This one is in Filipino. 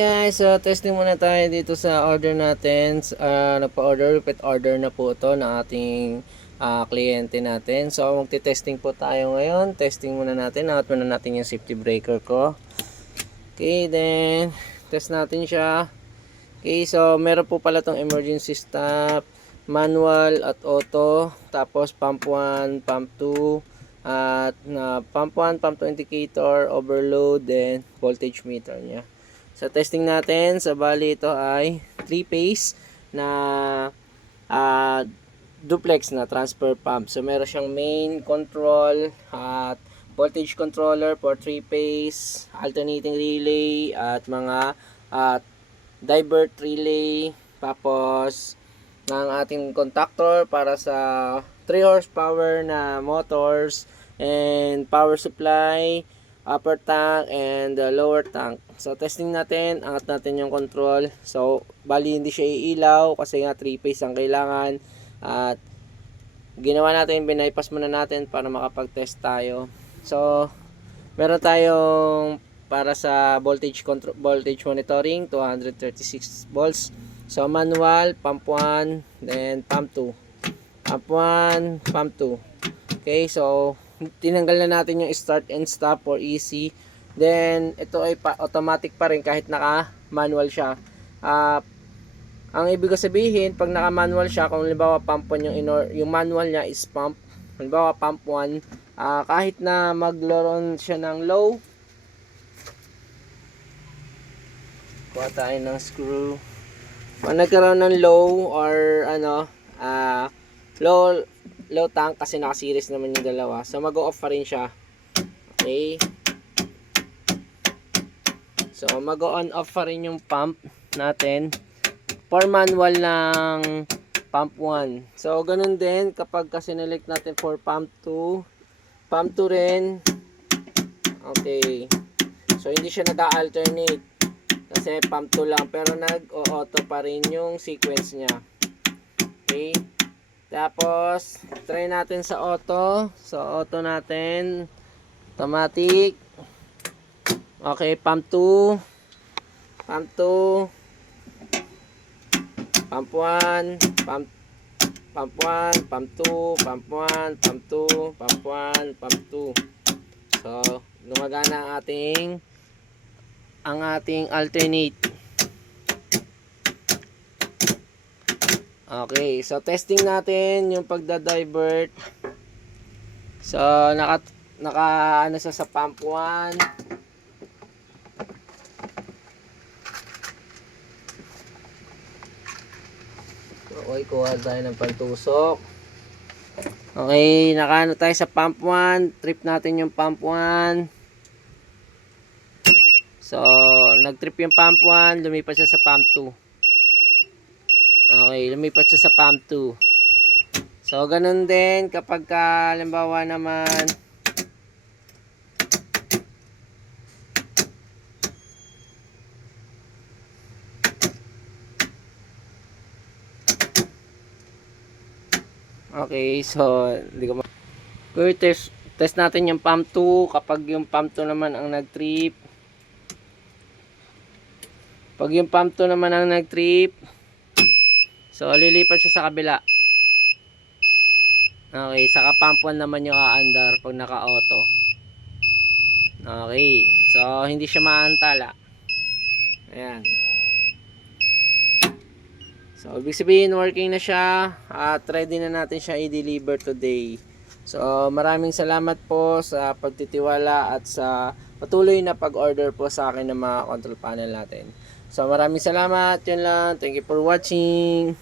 Guys, so testing muna tayo dito sa order natin. Nagpa-order, repeat order na po ito ng ating kliyente natin. So magte-testing po tayo ngayon. Testing muna natin. Out muna natin yung safety breaker ko. Okay, then test natin siya. Okay, so meron po pala tong emergency stop, manual at auto, tapos pump 1, pump 2, at pump 1, pump 2 indicator, overload, then voltage meter niya. Sa testing natin, sa bali ito ay 3-phase na duplex na transfer pump. So meron siyang main control at voltage controller for 3-phase, alternating relay at mga divert relay, tapos ng ating contactor para sa 3 horsepower na motors, and power supply, upper tank and lower tank. So testing natin, angat natin yung control. So bali hindi siya iilaw kasi nga 3-phase ang kailangan. At ginawa natin, binaypass muna natin para makapag-test tayo. So meron tayong para sa voltage control, voltage monitoring 236 volts. So manual, pump 1, then pump 2. Pump 1, pump 2. Okay, so tinanggal na natin yung start and stop for easy. Then ito ay automatic pa rin kahit naka-manual siya. Ang ibig sabihin, pag naka-manual siya, kung halimbawa pump 1 yung manual niya is pump, halimbawa pump 1, kahit na magloron siya ng low, kuha tayo ng screw. Pag nagkaroon ng low or low tank, kasi naka-series naman yung dalawa, so mag-off pa rin siya. Okay, so mag-on off pa rin yung pump natin for manual ng pump 1. So ganun din kapag sinelect natin for pump 2, pump 2 rin. Okay, so hindi siya nag-alternate kasi pump 2 lang, pero nag-auto pa rin yung sequence niya. Okay, tapos try natin sa auto. So auto natin, automatic. Okay, pump 2, pump 2, pump 1, pump 1, pump 2, pump 1, pump 2, pump 1, pump 2. So gumagana ang ating alternate. Okay, so testing natin yung pagda-divert. So naka ano sa pump 1. Okay, kuha tayo ng pantusok. Okay, nakaano tayo sa pump 1. Trip natin yung pump 1. So, nag-trip yung pump 1, lumipat siya sa pump 2. Okay, lumipat siya sa pump 2. So, ganun din kapag halimbawa naman okay, so hindi ko okay, test natin yung pump 2. Kapag yung pump 2 naman ang nag-trip, pag yung pump 2 naman ang nag-trip, so lilipat siya sa kabila. Okay, saka pump 1 naman yung aandar pag naka-auto. Okay, so hindi siya maantala. Ayan. So ibig sabihin working na siya at ready na natin siya i-deliver today. So maraming salamat po sa pagtitiwala at sa patuloy na pag-order po sa akin ng mga control panel natin. So maraming salamat, yun lang. Thank you for watching.